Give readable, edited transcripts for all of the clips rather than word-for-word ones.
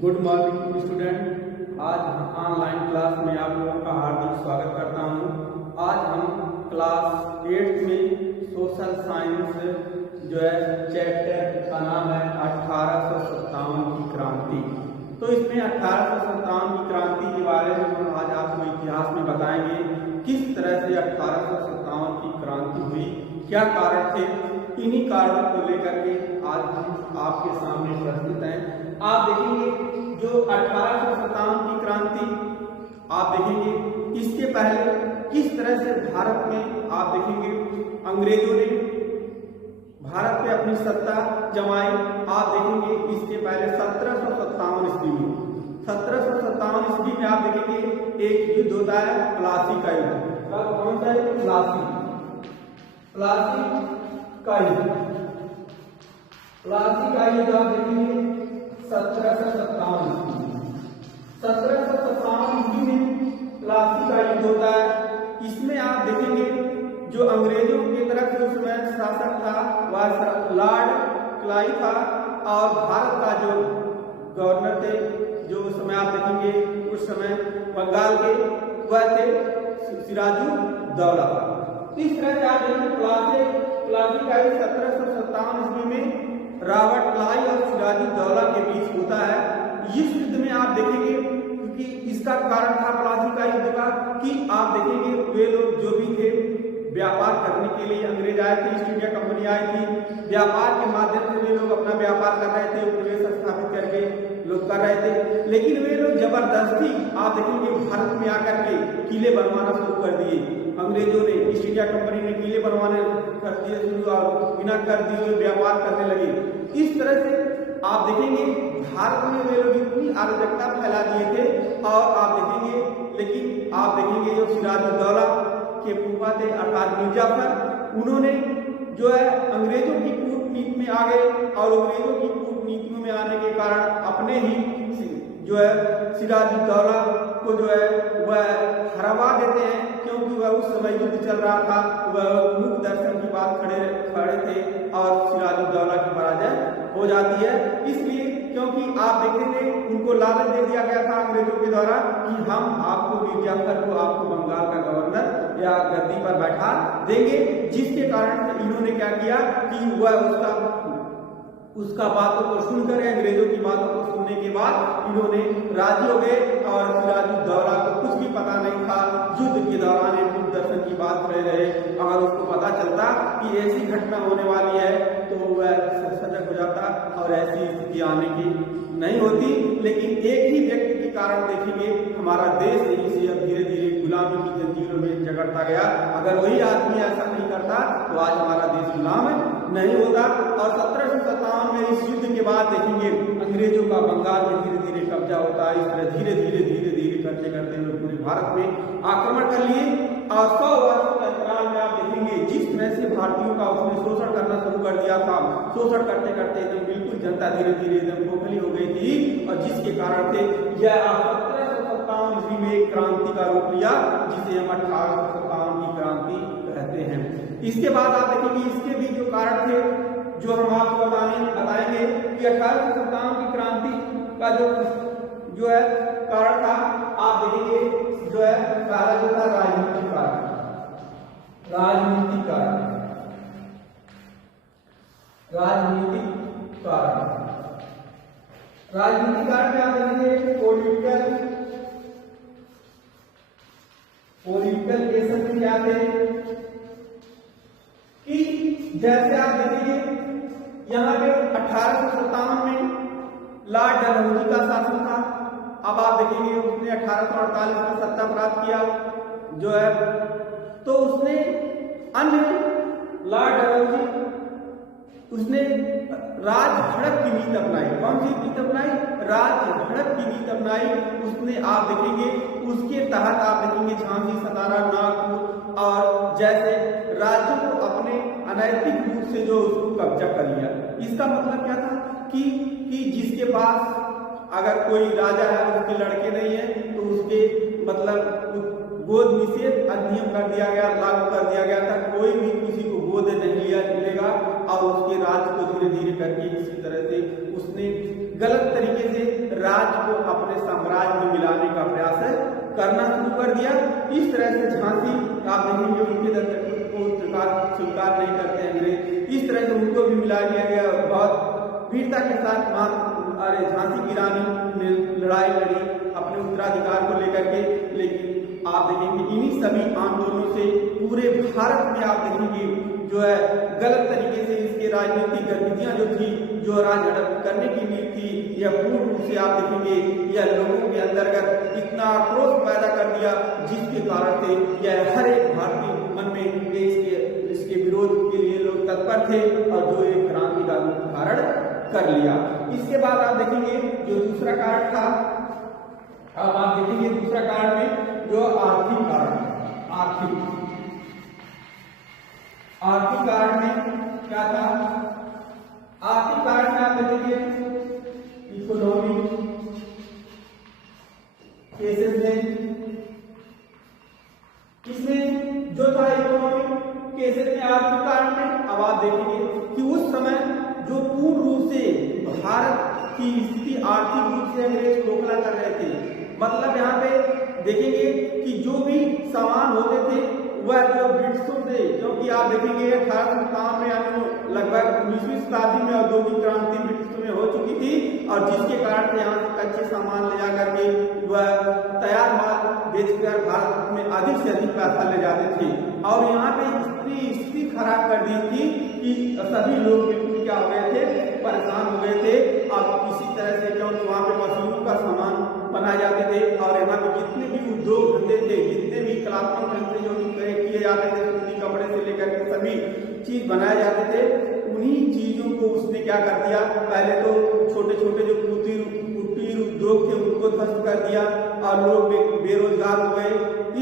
Good morning student. आज online class में आप लोगों का हार्दिक स्वागत करता हूं। आज हम क्लास 8 में सोशल साइंस जो है चैप्टर का नाम है 1857 की क्रांति। तो इसमें 1857 की क्रांति के बारे में हम आज आपको इतिहास में बताएंगे किस तरह से 1857 की क्रांति हुई, क्या कारण थे। इन्हीं कारणों को लेकर के आज हम आपके सामने प्रस्तुत हैं। आप देखेंगे जो 1857 की क्रांति आप देखेंगे, इसके पहले किस तरह से भारत में आप देखेंगे अंग्रेजों ने भारत पे अपनी सत्ता जमाई। आप देखेंगे इसके पहले 1757 ईस्वी में 1757 ईस्वी में आप देखेंगे एक युद्ध होता है, प्लासी का युद्ध। कौन सा है? प्लासी का युद्ध आप देखेंगे 1757 ईस्वी में प्लासी का युद्ध होता है। इसमें आप देखेंगे जो अंग्रेजों की तरफ से उस समय शासक था वह लॉर्ड क्लाइव था, और भारत का जो गवर्नर थे जो उस समय आप देखेंगे उस समय बंगाल के वह थे सिराजुद्दौला। इस तरह से आप देखेंगे प्लासी का 1757 ईस्वी में रॉबर्ट क्लाइव और सिराजुद्दौला के बीच होता है। इस युद्ध में आप देखेंगे क्योंकि इसका कारण था प्लासी का युद्ध का कि आप देखेंगे वे लोग जो भी थे व्यापार करने के लिए अंग्रेज आए थे, ईस्ट इंडिया कंपनी आई थी। व्यापार के माध्यम से वे लोग अपना व्यापार कर रहे थे, उपनिवेश स्थापित करके लोग कर रहे थे। लेकिन वे लोग जबरदस्ती आप देखेंगे भारत में आकर के किले बनवाना शुरू कर दिए। अंग्रेजों ने, ईस्ट इंडिया कंपनी ने किले बनवाने कर दिए शुरू और बिना कर दिए व्यापार करने लगे। इस तरह से आप देखेंगे भारत में वे लोग इतनी अराजकता फैला दिए थे। और आप देखेंगे लेकिन आप देखेंगे जो सिराजुद्दौला के फूफा थे अर्थात मिर्जाफर, उन्होंने जो है अंग्रेजों की कूटनीति में आ गए और अंग्रेजों की कूटनीतियों में आने के कारण अपने ही जो है सिराजुद्दौला को जो है वह हरवा देते हैं, क्योंकि वह उस समय युद्ध चल रहा था। वह मुख दर्शन की बात खड़े थे और सिराजुद्दौला की पराजय हो जाती है। इसलिए क्योंकि आप देखेंगे उनको लालच दे दिया गया था अंग्रेजों के द्वारा कि हम आपको मिर्जाफर को आपको बंगाल का गवर्नर या गद्दी पर बैठा देंगे, जिसके कारण इन्होंने क्या किया कि वह उसका बातों को सुनकर अंग्रेजों की बातों को सुनने के बाद इन्होंने राजी हो गए। और सिराजुद्दौला को कुछ भी पता नहीं था, युद्ध के दौरान मुख दर्शन की बात कर रहे। अगर उसको पता चलता कि ऐसी घटना होने वाली है तो वह सजग हो जाता और ऐसी स्थिति आने की नहीं होती। लेकिन एक ही व्यक्ति के कारण देखेंगे हमारा देश यहीं से अब धीरे धीरे गुलामी की जंजीरों में जकड़ता गया। अगर वही आदमी ऐसा नहीं करता तो आज हमारा देश गुलाम नहीं होता। और 1757 में इस युद्ध के बाद देखेंगे अंग्रेजों का बंगाल में धीरे धीरे कब्जा होता है। इस तरह धीरे धीरे करते करते लोग पूरे भारत में आक्रमण कर लिए। और 100 वर्षों के अंतराल में आप देखेंगे जिस तरह से भारतीयों का उसने शोषण करना शुरू कर दिया था, शोषण करते करते एकदम बिल्कुल जनता धीरे धीरे एकदम खोखली हो गई थी। और जिसके कारण से यह 1757 ईस्वी में एक क्रांति का रूप लिया, जिसे हम 1857 की क्रांति कहते हैं। इसके बाद आप देखेंगे इसके भी जो कारण थे जो हम आपको बताएंगे कि 1857 की क्रांति का जो है कारण था। आप देखेंगे जो है पहला जो था राजनीतिक कारण में आप देखेंगे पॉलिटिकल में क्या थे कि जैसे आप देखेंगे यहाँ पे 1857 में लॉर्ड डलहौजी का शासन था। अब आप देखेंगे उसने 1848 में सत्ता प्राप्त किया जो है, तो उसने अन्य लॉर्ड डलहौजी उसने राजभड़क की नीति अपनाई। कौन सी नीति अपनाई? राजभड़क की नीति अपनाई उसने। आप देखेंगे उसके तहत आप देखेंगे झांसी, सतारा, नागपुर और जैसे राज्यों को अपने अनैतिक रूप से जो उसको कब्जा कर लिया। इसका मतलब क्या था कि जिसके पास अगर कोई राजा है उसके लड़के नहीं है तो उसके मतलब गोद निषेध अधिनियम कर दिया गया, लागू कर दिया गया था। कोई भी किसी को गोद नहीं मिलेगा और उसके राज्य को धीरे धीरे करके इसी तरह से उसने गलत तरीके से राज इस तरह से झांसी आप देखेंगे उनके दस्तखत को स्वीकार नहीं करते अंग्रेज, इस तरह से उनको भी मिला दिया गया। बहुत वीरता के साथ झांसी की रानी ने लड़ाई लड़ी अपने उत्तराधिकार को लेकर के, लेकिन आप देखेंगे इन्हीं सभी आंदोलनों से पूरे भारत में आप देखेंगे जो है गलत तरीके से इसके राजनीतिक गतिविधियां जो थी, जो राज हड़प करने की नीति थी, यह पूर्ण रूप से आप देखेंगे यह लोगों के अंतर्गत इतना आक्रोश पैदा कर दिया, जिसके कारण से यह हर एक भारतीय मन में इसके विरोध के लिए लोग तत्पर थे और जो एक क्रांति का रूप धारण कर लिया। इसके बाद आप देखेंगे जो दूसरा कारण था, अब आप देखेंगे दूसरा कारण में जो आर्थिक कारण, आर्थिक कारण में क्या था? आर्थिक कारण में आप देखेंगे इकोनॉमिक केसेस में, इसमें जो था इकोनॉमिक केसेस में आर्थिक कारण में, अब आप देखेंगे कि उस समय जो पूर्ण रूप से भारत की स्थिति आर्थिक रूप से अंग्रेज खोखला कर रहे थे। मतलब यहाँ पे देखेंगे कि जो भी सामान होते थे वह जो ब्रिटिशों से, क्योंकि आप देखेंगे 1857 में यानी लगभग 19वीं शताब्दी में औद्योगिक क्रांति ब्रिटिशों में हो चुकी थी, और जिसके कारण से यहाँ से कच्चे सामान ले जा करके वह तैयार माल बेचकर भारत में अधिक से अधिक पैसा ले जाते थे। और यहाँ पे स्थिति खराब कर दी थी कि सभी लोग बिल्कुल क्या हो गए थे, परेशान हो गए थे। अब इसी तरह से क्योंकि वहाँ पे मशीनों का सामान बनाए जाते थे और यहाँ पे जितने भी उद्योग धंधे थे, जितने भी कलात्मक धंधे जो किए जाते थे, सूती कपड़े से लेकर के सभी चीज बनाए जाते थे, उन्हीं चीजों को उसने क्या कर दिया, पहले तो छोटे छोटे जो कुटीर उद्योग थे उनको ध्वस्त कर दिया और लोग बेरोजगार हो गए।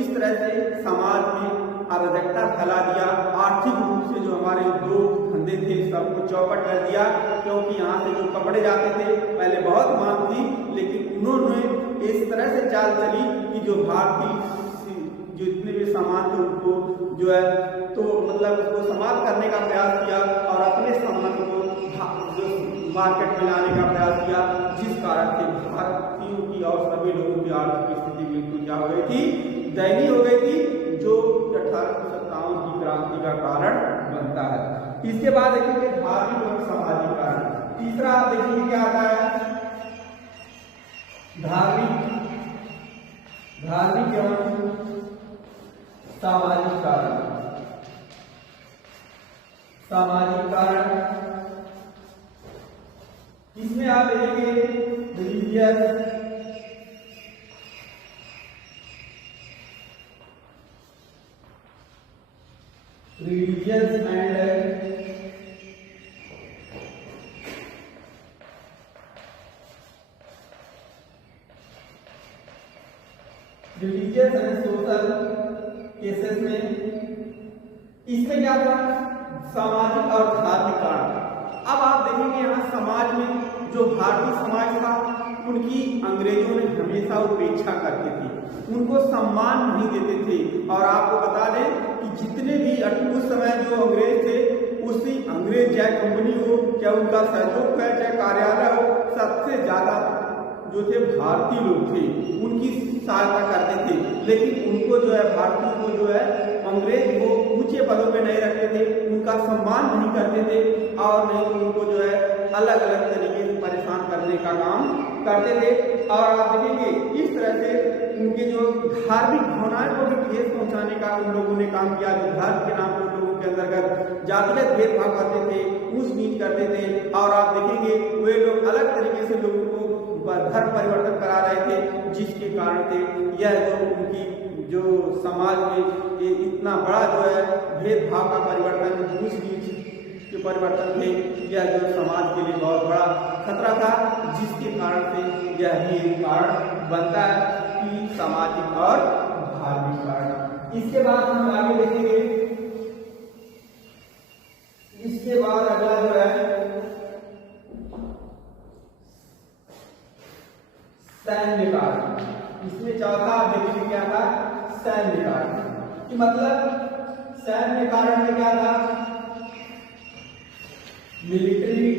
इस तरह से समाज में अराजकता फैला दिया, आर्थिक रूप से जो हमारे उद्योग धंधे थे सबको चौपट कर दिया, क्योंकि यहाँ से जो कपड़े जाते थे पहले बहुत मांग थी, लेकिन उन्होंने इस तरह से चाल चली कि जो भारतीय जितने भी सामान थे उनको जो है तो मतलब उसको समाप्त करने का प्रयास किया और अपने सामान को जो मार्केट में लाने का प्रयास किया, जिस कारण से भारतीयों की और सभी लोगों की आर्थिक स्थिति बिल्कुल क्या हो गई थी, दयनीय हो गई थी, जो 1857 की क्रांति का कारण बनता है। इसके बाद देखेंगे धार्मिक और सामाजिक कारण। तीसरा आप देखेंगे क्या आता है, धार्मिक एवं सामाजिक कारण। सामाजिक कारण इसमें आप देखेंगे रिलीजियस एंड सोशल केसेस में, इसमें क्या था, सामाजिक और धार्मिक कारण। अब आप देखेंगे यहाँ समाज में जो भारतीय समाज था उनकी अंग्रेजों ने हमेशा उपेक्षा करती थी, उनको सम्मान नहीं देते थे। और आपको बता दें कि जितने भी उस समय जो अंग्रेज थे, उसी अंग्रेज चाहे कंपनी हो, चाहे उनका सहयोग है, चाहे कार्यालय हो, सबसे ज्यादा जो थे भारतीय लोग थे, उनकी सहायता करते थे। लेकिन उनको जो है भारतीयों को जो है अंग्रेज वो ऊंचे पदों पे नहीं रखते थे, उनका सम्मान नहीं करते थे और नहीं तो उनको जो है अलग अलग तरीके से परेशान करने का काम करते थे। और आप देखेंगे इस तरह से उनके जो धार्मिक भावनाएं को भी ठेस पहुंचाने का उन लोगों ने काम किया। जो धर्म के नाम पर लोगों के अंतर्गत जातिगत भेदभाव करते थे, ऊंच नीच करते थे। और आप देखेंगे वे लोग अलग तरीके से लोगों को धर्म परिवर्तन करा रहे थे, जिसके कारण से यह जो उनकी जो समाज में ये इतना बड़ा जो है भेदभाव का परिवर्तन, ऊंच नीच के परिवर्तन थे, यह जो समाज के लिए बहुत बड़ा खतरा था, जिसके कारण से यह भी एक कारण बनता है कि सामाजिक और धार्मिक कारण। इसके बाद हम आगे देखेंगे, इसके बाद अगला जो है सैन्य कारण। इसमें चौथा आप देखेंगे क्या था, सैन्य कारण। कि मतलब सैन्य कारण में क्या था, मिलिट्री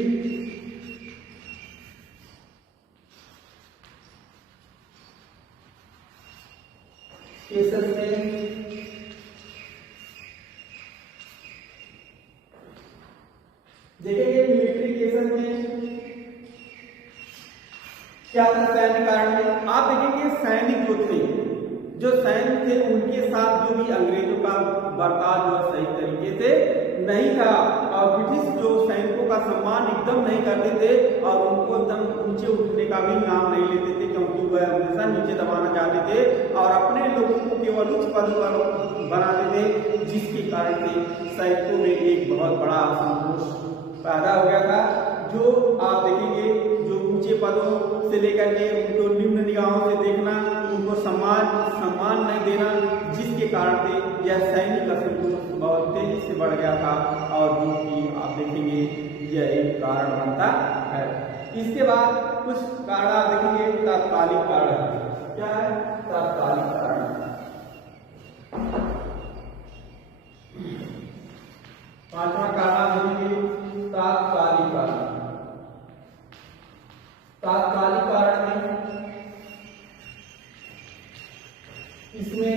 केसेस में देखेंगे मिलिट्री केसेस में क्या था सैन्य कारण में। आप देखेंगे सैनिक जो थे, जो सैनिक थे उनके साथ जो भी अंग्रेजों का बर्ताव जो सही तरीके से नहीं था और ब्रिटिश जो सैनिकों का सम्मान एकदम नहीं करते थे और उनको एकदम ऊंचे उठने का भी नाम नहीं लेते थे, क्योंकि वह हमेशा नीचे दबाना चाहते थे और अपने लोगों को केवल उच्च पद पर बनाते थे, जिसके कारण से सैनिकों में एक बहुत बड़ा असंतोष पैदा हो गया था। जो आप देखेंगे जो ऊंचे पदों से लेकर के उनको निम्न निगाहों से देखना, उनको सम्मान नहीं देना, जिसके कारण से यह सैनिक असंतोष बहुत तेजी से बढ़ गया था और जो कि आप देखेंगे यह एक कारण बनता है। इसके बाद कुछ कारण आप देखेंगे तात्कालिक कारण। क्या है तात्कालिक कारण? पांचवा कारण देखेंगे तात्कालिक कारण। तात्कालिक कारण में इसमें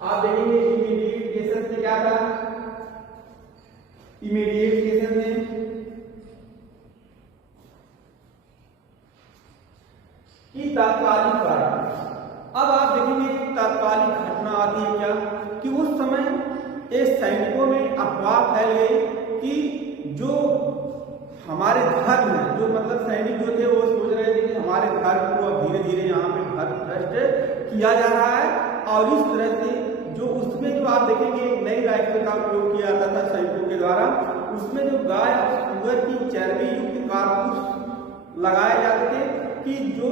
आप देखेंगे इमीडिएट केसेस में क्या था, इमीडिएट केसेस में कि तात्कालिक कारण। अब आप देखेंगे तात्कालिक घटना आती है क्या कि उस समय इस सैनिकों में अफवाह फैल गई कि जो हमारे धर्म है, जो मतलब सैनिक जो थे वो सोच रहे थे कि हमारे धर्म को अब धीरे धीरे यहाँ पे धर्म भ्रष्ट किया जा रहा है और इस तरह से जो उसमें जो आप देखेंगे एक नई राइफल का प्रयोग किया जाता था सैनिकों के द्वारा, उसमें जो गाय सुअर की चर्बी युक्त कारतूस लगाए जाते थे कि जो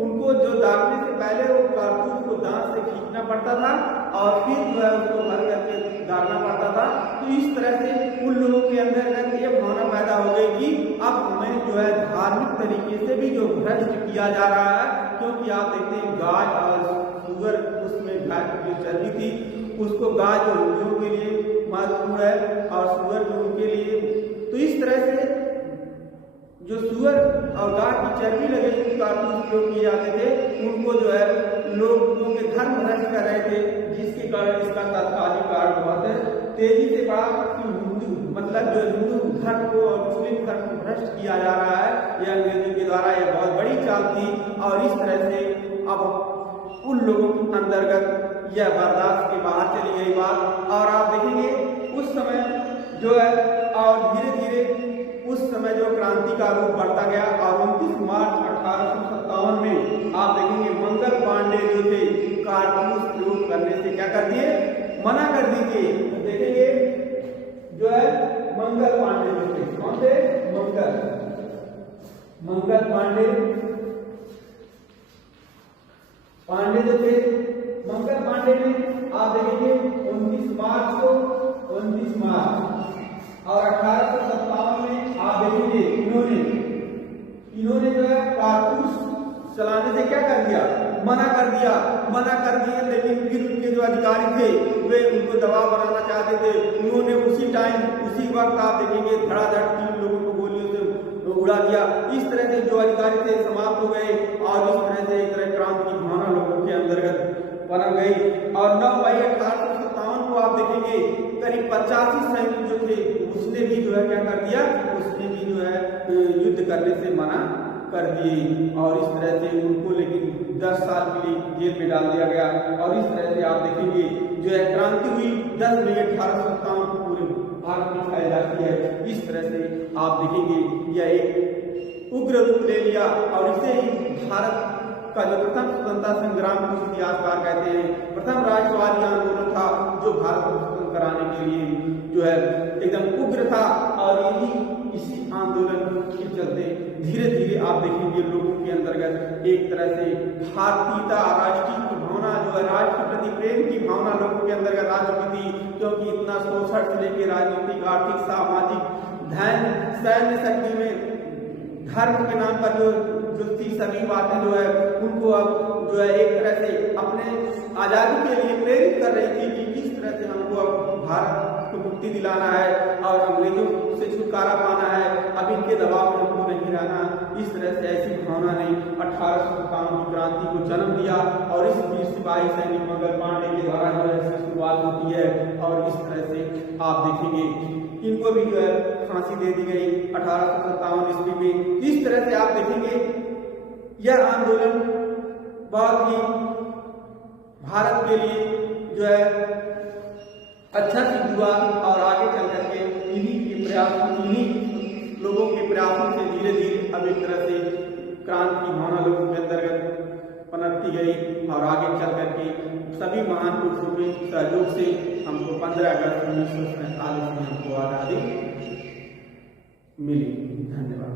उनको जो दागने से पहले वो कारतूस को दांत से खींचना पड़ता था और फिर जो है उसको भर करके दागना पड़ता था। तो इस तरह से उन लोगों के अंदर ये भावना पैदा हो गई कि अब हमें जो है धार्मिक तरीके से भी जो भ्रष्ट किया जा रहा है, क्योंकि आप देखते हैं गाय और सुअर, उसमें गाय की जो चर्बी थी उसको गाय जो हिंदुओं के लिए महत्वपूर्ण है और सुअर जो उनके लिए, तो इस तरह से जो सुअर और गाय की चर्बी लगे कारतूस प्रयोग किए जाते थे उनको जो है लोगों के धर्म भ्रष्ट कर रहे थे, जिसके कारण इसका तात्कालिक कारण बहुत तेजी से बढ़ा कि हिंदू मतलब जो हिंदू धर्म को और मुस्लिम धर्म को भ्रष्ट किया जा रहा है, यह अंग्रेजों के द्वारा यह बहुत बड़ी चाल थी और इस तरह से अब उन लोगों के अंतर्गत यह बर्दाश्त के बाहर चली गई बात। और आप देखेंगे उस समय जो है और धीरे धीरे उस समय जो क्रांति का रूप बढ़ता गया और 29 मार्च 1857 में आप देखेंगे मंगल पांडे जो थे कारतूस प्रयोग करने से क्या कर दिए, मना कर दिए। तो देखेंगे जो है मंगल पांडे जो थे, कौन थे? मंगल पांडे जो थे, मंगल पांडे में आप देखेंगे 29 मार्च और 1857 में आप देखेंगे इन्होंने जो है कारतूस चलाने से क्या कर दिया, मना कर दिए। लेकिन फिर उनके जो अधिकारी थे वे उनको दबाव बनाना चाहते थे, उन्होंने उसी वक्त आप देखेंगे धड़ाधड़ 3 लोगों को गोलियों से उड़ा दिया। इस तरह से जो अधिकारी थे समाप्त हो गए और इस तरह से एक तरह क्रांति की भावना लोगों के अंतर्गत बना गई। और 9 मई 1857 को आप देखेंगे करीब 85 सैनिक जो थे उसने भी जो है क्या कर दिया, उसने भी जो है युद्ध करने से मना कर दिए और इस तरह से उनको लेकिन 10 साल के लिए जेल में डाल दिया गया। और इस तरह से आप देखेंगे जो है क्रांति हुई 10 मई 1857 को पूरे भारत में फैल जाती है। इस तरह से आप देखेंगे यह एक उग्र रूप ले लिया और इसे ही भारत का जो प्रथम स्वतंत्रता संग्राम को इतिहासकार कहते हैं। प्रथम राष्ट्रवादी आंदोलन था जो भारत को स्वतंत्र कराने के लिए जो है एकदम उग्र था और इसी आंदोलन के चलते धीरे धीरे आप देखेंगे लोगों के अंतर्गत एक तरह से भारतीयता, राष्ट्रीय की भावना जो है राष्ट्र के प्रति प्रेम की भावना लोगों के अंतर्गत आ चुकी थी, क्योंकि इतना शोषण से लेकर राजनीतिक, आर्थिक, सामाजिक, धन, सैन्य शक्ति में धर्म के नाम पर जो थी सभी बातें जो है उनको अब जो है एक तरह से अपने आजादी के लिए प्रेरित कर रही थी कि किस तरह से हमको अब भारत को मुक्ति दिलाना है और अंग्रेजों से छुटकारा पाना है, अब इनके दबाव में हमको नहीं रहना। इस तरह से ऐसी भावना ने 1857 की क्रांति को जन्म दिया और इस वीर सिपाही सैनिक मंगल पांडे के द्वारा जो है इसकी शुरुआत होती है। और इस तरह से आप देखेंगे इनको भी जो है फांसी दे दी गई 1857 ईस्वी में। इस तरह से आप देखेंगे यह आंदोलन बहुत ही भारत के लिए जो है अच्छा सिद्ध हुआ और आगे चल करके इन्हीं लोगों के प्रयासों से धीरे धीरे अब एक तरह से क्रांति की भावना लोगों के अंतर्गत पनपती गई और आगे चल करके सभी महान पुरुषों के सहयोग से हमको 15 अगस्त 1947 में हमको आज़ादी मिली। धन्यवाद।